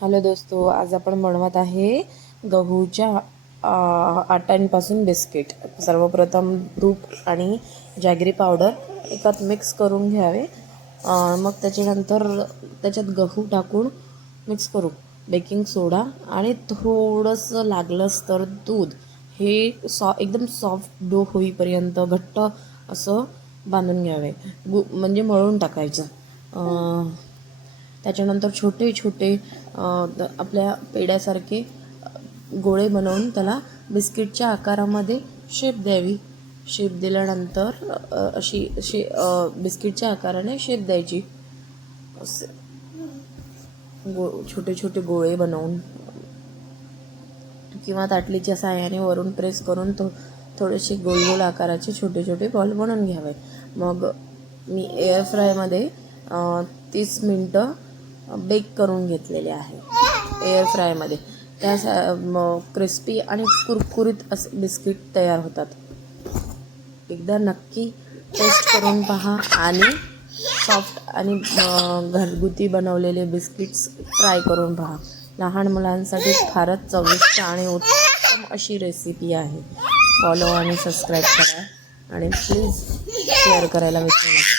Hello दोस्तो, आज आपण बनवत आहे गहूच्या आट्यांपासून बिस्किट। सर्वप्रथम तूप आणि जॅगरी पावडर एकात मिक्स करून घ्यावे। मग त्याच्यानंतर त्याच्यात गहू टाकून मिक्स करू, बेकिंग सोडा आणि थोडंसं लागलंच तर दूध हे एकदम सॉफ्ट डो होईपर्यंत घट्ट असं बांधून घ्यावे, म्हणजे मळून टाकायचं। त्याच्यानंतर छोटे छोटे आपल्या पेड्यासारखे गोळे बनवून त्याला बिस्किटच्या आकारामध्ये शेप द्यावी। शेप दिल्यानंतर अशी बिस्किटच्या आकाराने शेप द्यायची। छोटे छोटे गोळे बनवून किंवा ताटलीच्या साहाय्याने वरून प्रेस करून थोडेसे गोल गोल आकाराचे छोटे छोटे बॉल बनवून घ्यावे। मग मी एअर फ्रायमध्ये 30 मिनटं बेक करून घेतलेले आहे एअर फ्रायमध्ये। त्या क्रिस्पी आणि कुरकुरीत असे बिस्किट तयार होतात। एकदा नक्की टेस्ट करून पहा आणि सॉफ्ट आणि घरगुती बनवलेले बिस्किट्स ट्राय करून पहा। लहान मुलांसाठी फारच चविष्ट आणि उत्तम अशी रेसिपी आहे। फॉलो आणि सबस्क्राईब करा आणि प्लीज शेअर करायला विसरू नका।